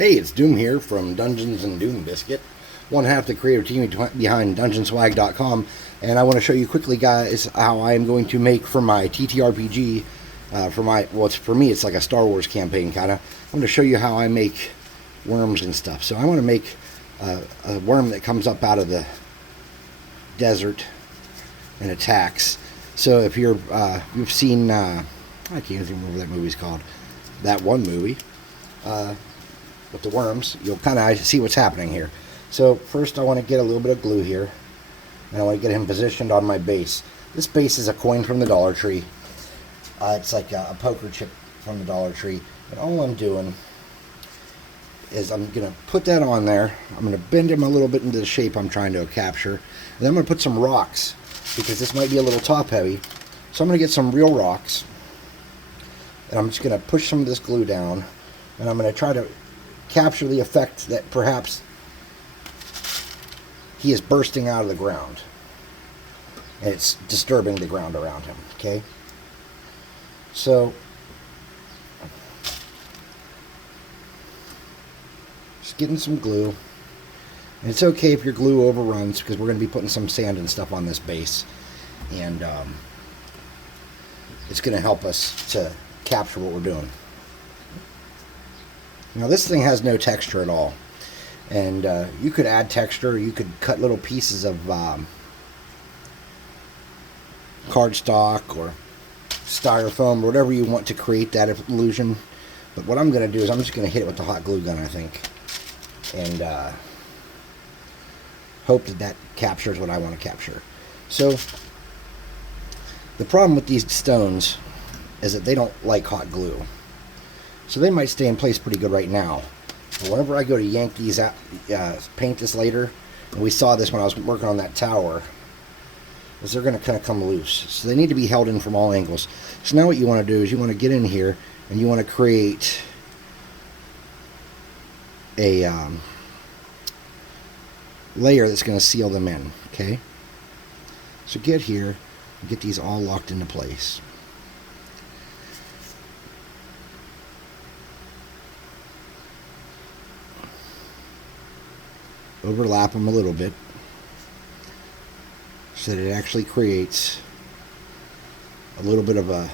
Hey, it's Doom here from Dungeons and Doom Biscuit, one half the creative team behind Dungeonswag.com, and I want to show you quickly, guys, how I am going to make for my TTRPG. For me, it's like a Star Wars campaign kind of. I'm going to show you how I make worms and stuff. So I want to make a worm that comes up out of the desert and attacks. So if you've seen, I can't even remember what that movie's called. That one movie. With the worms, you'll kind of see what's happening here. So first I want to get a little bit of glue here, and I want to get him positioned on my base. This base is a coin from the Dollar Tree. It's like a poker chip from the Dollar Tree. And all I'm doing is I'm going to put that on there. I'm going to bend him a little bit into the shape I'm trying to capture. And then I'm going to put some rocks, because this might be a little top heavy. So I'm going to get some real rocks, and I'm just going to push some of this glue down, and I'm going to try to capture the effect that perhaps he is bursting out of the ground and it's disturbing the ground around him. Okay, so just getting some glue, and it's okay if your glue overruns, because we're going to be putting some sand and stuff on this base, and it's going to help us to capture what we're doing. Now this thing has no texture at all, and you could add texture. You could cut little pieces of cardstock or styrofoam, or whatever you want to create that illusion. But what I'm going to do is I'm just going to hit it with the hot glue gun, I think, and hope that that captures what I want to capture. So the problem with these stones is that they don't like hot glue. So they might stay in place pretty good right now. But whenever I go to yank these out, paint this later, and we saw this when I was working on that tower, is they're going to kind of come loose. So they need to be held in from all angles. So now what you want to do is you want to get in here, and you want to create a layer that's going to seal them in. Okay? So get here and get these all locked into place. Overlap them a little bit so that it actually creates a little bit of a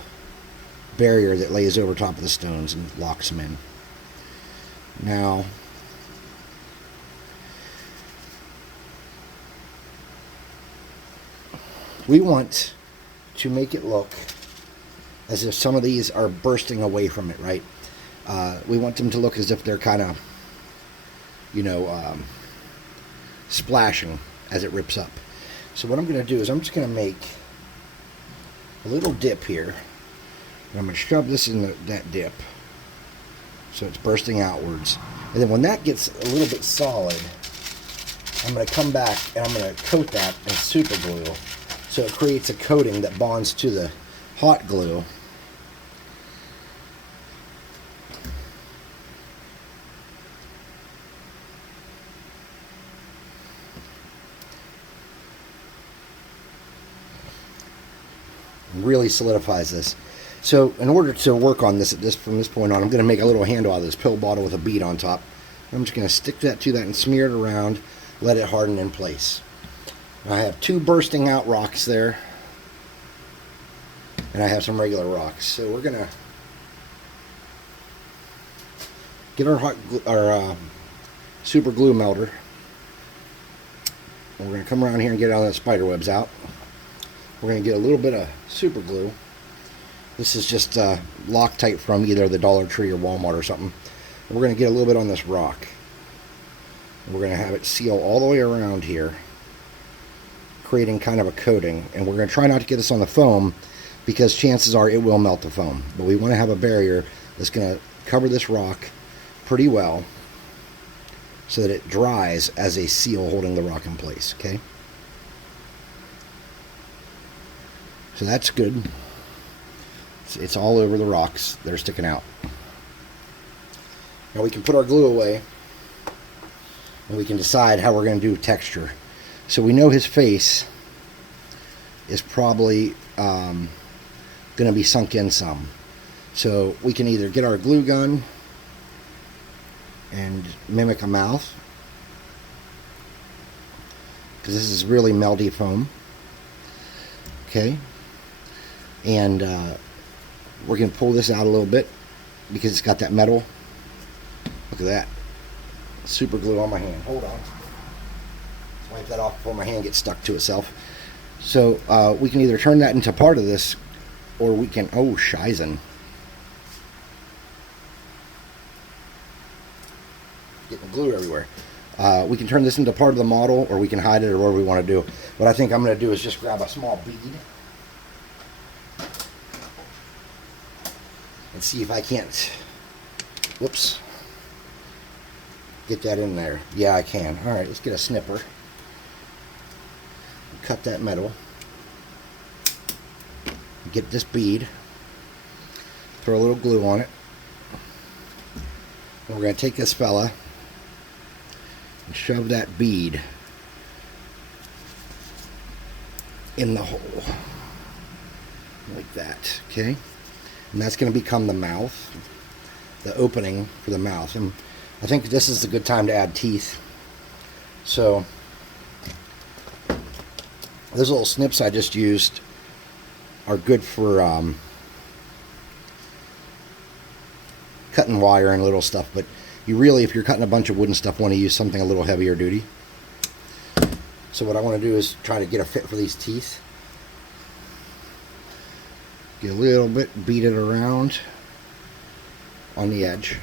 barrier that lays over top of the stones and locks them in. Now we want to make it look as if some of these are bursting away from it, right? We want them to look as if they're kind of, splashing as it rips up. So what I'm going to do is I'm just going to make a little dip here, and I'm going to shove this in that dip so it's bursting outwards. And then when that gets a little bit solid, I'm going to come back and I'm going to coat that in super glue, so it creates a coating that bonds to the hot glue. Really solidifies this. So in order to work on this from this point on, I'm going to make a little handle out of this pill bottle with a bead on top. I'm just going to stick that to that and smear it around, let it harden in place. Now I have two bursting out rocks there, and I have some regular rocks. So we're going to get our super glue melter, and we're going to come around here and get all the spider webs out. We're going to get a little bit of super glue. This is just Loctite from either the Dollar Tree or Walmart or something. And we're going to get a little bit on this rock. And we're going to have it seal all the way around here, creating kind of a coating. And we're going to try not to get this on the foam, because chances are it will melt the foam. But we want to have a barrier that's going to cover this rock pretty well so that it dries as a seal holding the rock in place. Okay? So that's good. It's all over the rocks that are sticking out. Now we can put our glue away, and we can decide how we're going to do texture. So we know his face is probably going to be sunk in some. So we can either get our glue gun and mimic a mouth, because this is really melty foam. Okay, and we're going to pull this out a little bit because it's got that metal. Look at that. Super glue on my hand. Hold on. Let's wipe that off before my hand gets stuck to itself. So we can either turn that into part of this, or we can... Oh, shizen. Getting glue everywhere. We can turn this into part of the model, or we can hide it, or whatever we want to do. What I think I'm going to do is just grab a small bead and see if I can't... Whoops. Get that in there. Yeah, I can. Alright, let's get a snipper. Cut that metal. Get this bead. Throw a little glue on it. And we're going to take this fella and shove that bead in the hole. Like that. Okay? And that's going to become the mouth. The opening for the mouth. And I think this is a good time to add teeth. So those little snips I just used are good for cutting wire and little stuff, but you really, if you're cutting a bunch of wooden stuff, want to use something a little heavier duty. So what I want to do is try to get a fit for these teeth. Get a little bit, beat it around on the edge,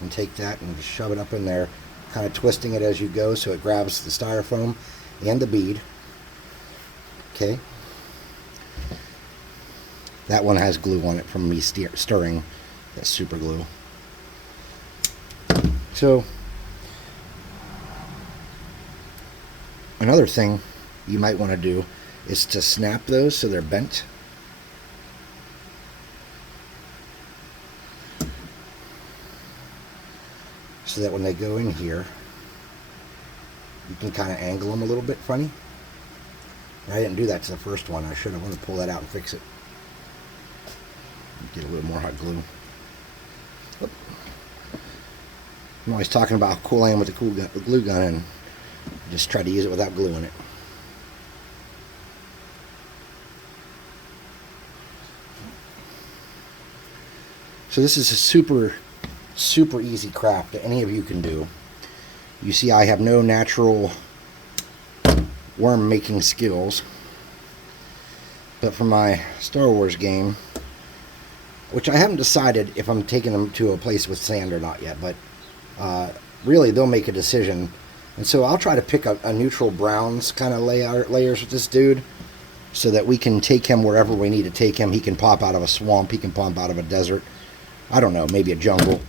and take that and just shove it up in there, kind of twisting it as you go so it grabs the styrofoam and the bead. Okay. That one has glue on it from me stirring that super glue. So another thing you might want to do is to snap those so they're bent. So that when they go in here, you can kind of angle them a little bit funny. I didn't do that to the first one. I should have. I want to pull that out and fix it. Get a little more hot glue. Oop. I'm always talking about how cool I am with the glue gun, and just try to use it without glue in it. So this is a super easy craft that any of you can do. You see, I have no natural worm making skills, but for my Star Wars game, which I haven't decided if I'm taking them to a place with sand or not yet, but really they'll make a decision. And so I'll try to pick a neutral browns kind of layers with this dude, so that we can take him wherever we need to take him. He can pop out of a swamp, he can pop out of a desert, I don't know, maybe a jungle.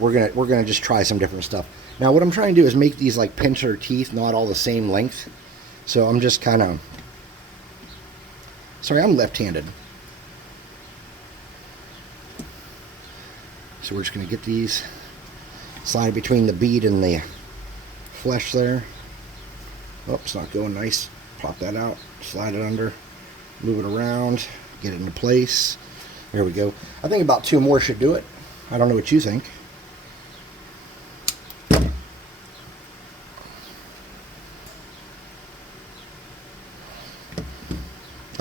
We're gonna just try some different stuff. Now what I'm trying to do is make these like pincer teeth, not all the same length. So I'm just kind of... Sorry, I'm left-handed. So we're just going to get these, slide between the bead and the flesh there. Oh, it's not going nice. Pop that out, slide it under, move it around, get it into place. There we go. I think about 2 more should do it. I don't know what you think.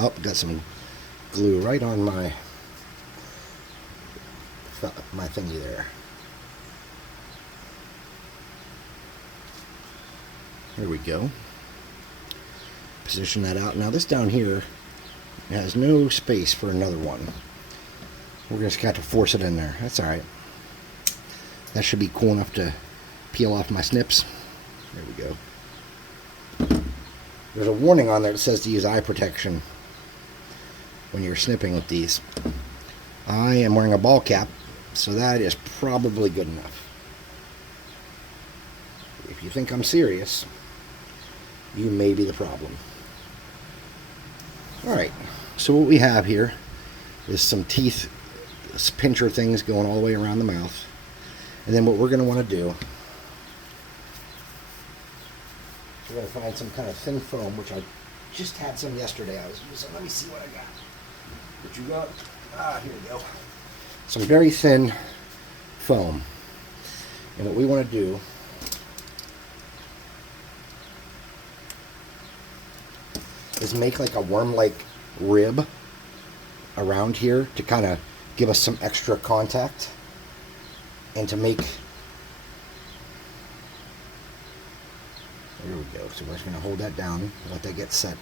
Oh, got some glue right on my thingy there. There we go. Position that out. Now this down here has no space for another one. We're just going to have to force it in there. That's alright. That should be cool enough to peel off my snips. There we go. There's a warning on there that says to use eye protection when you're snipping with these. I am wearing a ball cap, so that is probably good enough. If you think I'm serious, you may be the problem. Alright, so what we have here is some teeth, pincher things going all the way around the mouth. And then what we're going to want to do, we're going to find some kind of thin foam, which I just had some yesterday. I was using. Let me see what I got. What you got? Ah, here we go. Some very thin foam. And what we want to do is make like a worm-like rib around here to kind of give us some extra contact, and to make, there we go. So we're just going to hold that down, let that get set.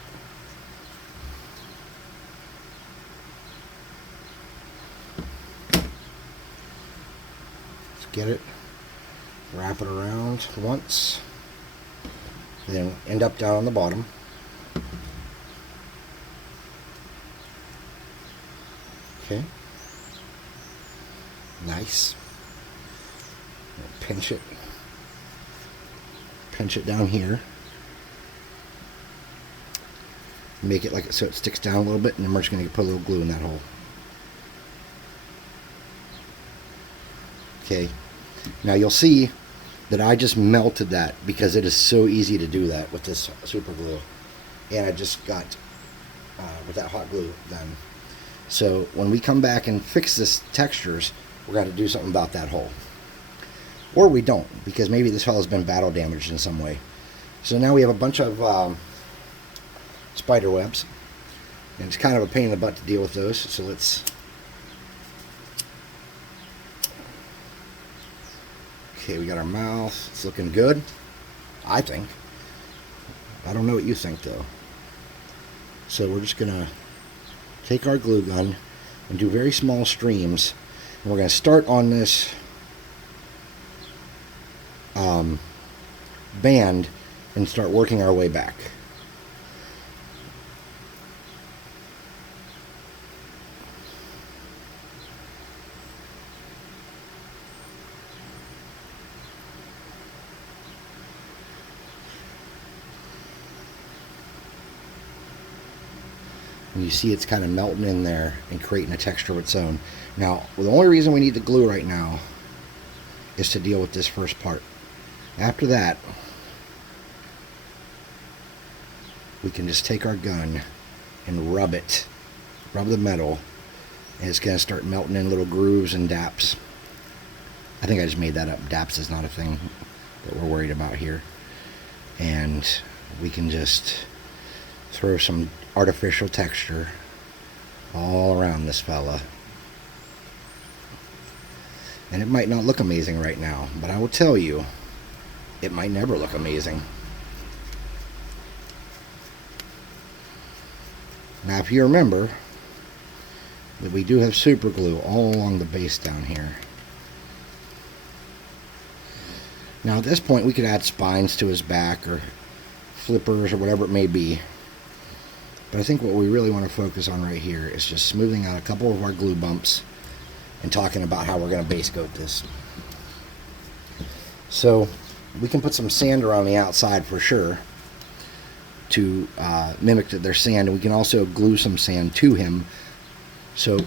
Let's get it, wrap it around once, then end up down on the bottom. Okay, nice. Pinch it down here, make it like so it sticks down a little bit, and then we're just going to put a little glue in that hole. Okay, now you'll see that I just melted that because it is so easy to do that with this super glue, and I just got with that hot glue done. So when we come back and fix this textures, we're going to do something about that hole. Or we don't, because maybe this fellow's been battle damaged in some way. So now we have a bunch of spider webs, and it's kind of a pain in the butt to deal with those. So let's, okay, we got our mouth. It's looking good, I think. I don't know what you think though. So we're just gonna take our glue gun and do very small streams, and we're going to start on this band and start working our way back. And you see it's kind of melting in there and creating a texture of its own. Now, the only reason we need the glue right now is to deal with this first part. After that, we can just take our gun and rub the metal, and it's going to start melting in little grooves and daps. I think I just made that up. Daps is not a thing that we're worried about here. And we can just throw some artificial texture all around this fella. And it might not look amazing right now, but I will tell you, it might never look amazing. Now, if you remember that we do have super glue all along the base down here. Now at this point we could add spines to his back or flippers or whatever it may be. But I think what we really want to focus on right here is just smoothing out a couple of our glue bumps and talking about how we're going to base coat this. So we can put some sand around the outside for sure to mimic their sand, and we can also glue some sand to him. So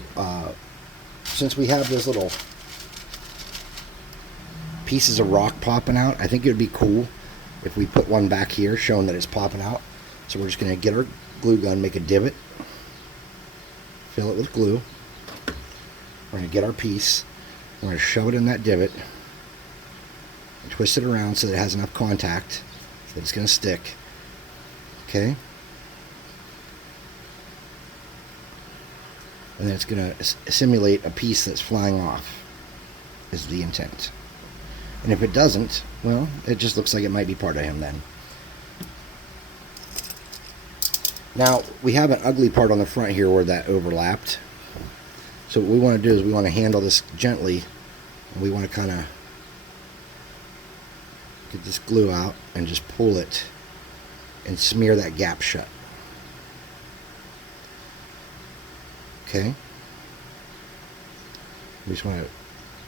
since we have those little pieces of rock popping out, I think it would be cool if we put one back here showing that it's popping out. So we're just going to get our glue gun, make a divot, fill it with glue. We're going to get our piece, we're going to shove it in that divot, and twist it around so that it has enough contact that it's going to stick. Okay? And then it's going to simulate a piece that's flying off, is the intent. And if it doesn't, well, it just looks like it might be part of him then. Now, we have an ugly part on the front here where that overlapped. So what we want to do is we want to handle this gently, and we want to kind of get this glue out and just pull it and smear that gap shut. Okay? We just want to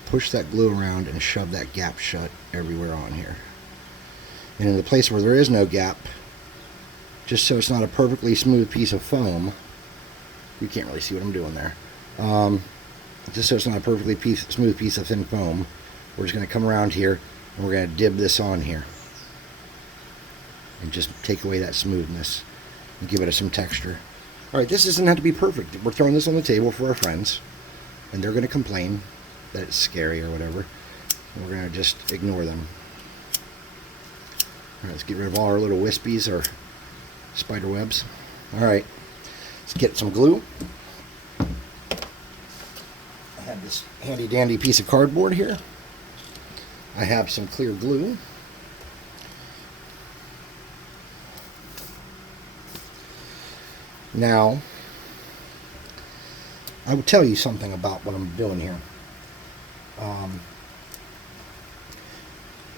push that glue around and shove that gap shut everywhere on here. And in the place where there is no gap, just so it's not a perfectly smooth piece of foam, you can't really see what I'm doing there, just so it's not a perfectly smooth piece of thin foam, we're just going to come around here and we're going to dib this on here and just take away that smoothness and give it some texture. Alright, this doesn't have to be perfect. We're throwing this on the table for our friends, and they're going to complain that it's scary or whatever. We're going to just ignore them. All right, let's get rid of all our little wispies or spider webs. All right, let's get some glue. I have this handy dandy piece of cardboard here. I have some clear glue. Now, I will tell you something about what I'm doing here.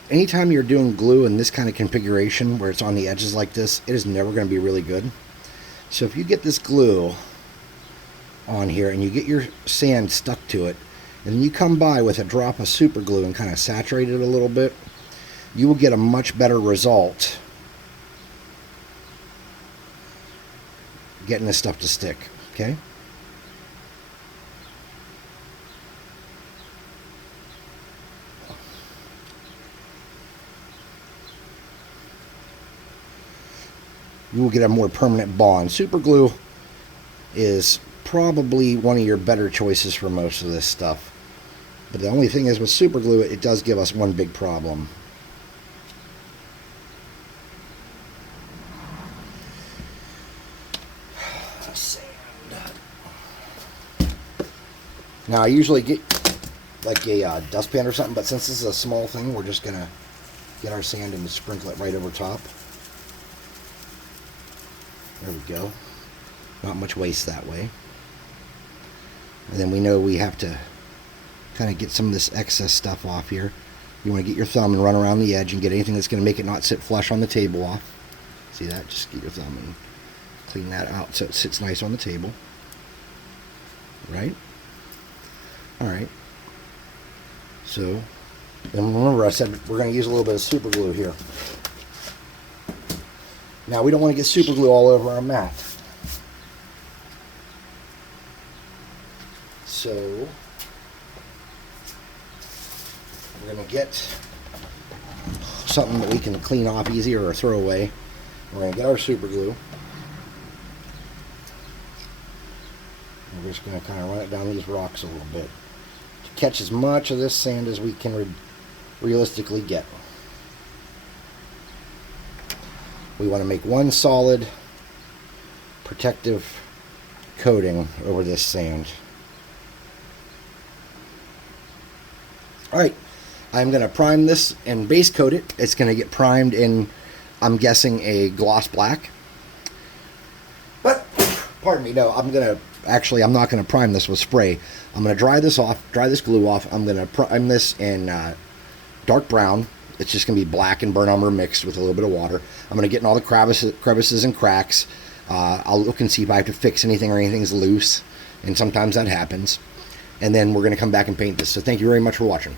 Anytime you're doing glue in this kind of configuration where it's on the edges like this, it is never going to be really good. So if you get this glue on here and you get your sand stuck to it, and then you come by with a drop of super glue and kind of saturate it a little bit, you will get a much better result getting this stuff to stick, okay? You will get a more permanent bond. Super glue is probably one of your better choices for most of this stuff. But the only thing is with super glue, it does give us one big problem. Now I usually get like a dustpan or something, but since this is a small thing, we're just gonna get our sand and sprinkle it right over top. There we go. Not much waste that way. And then we know we have to kind of get some of this excess stuff off here. You want to get your thumb and run around the edge and get anything that's going to make it not sit flush on the table off. See that? Just get your thumb and clean that out so it sits nice on the table. Right? Alright. So, and remember I said we're going to use a little bit of super glue here. Now we don't want to get super glue all over our mat. So we're going to get something that we can clean off easier or throw away. We're going to get our super glue. We're just going to kind of run it down these rocks a little bit to catch as much of this sand as we can realistically get. We want to make one solid protective coating over this sand. Alright, I'm going to prime this and base coat it. It's going to get primed in, I'm guessing, a gloss black. But, pardon me, no, I'm not going to prime this with spray. I'm going to dry this glue off. I'm going to prime this in dark brown. It's just going to be black and burnt umber mixed with a little bit of water. I'm going to get in all the crevices and cracks. I'll look and see if I have to fix anything or anything's loose. And sometimes that happens. And then we're going to come back and paint this. So thank you very much for watching.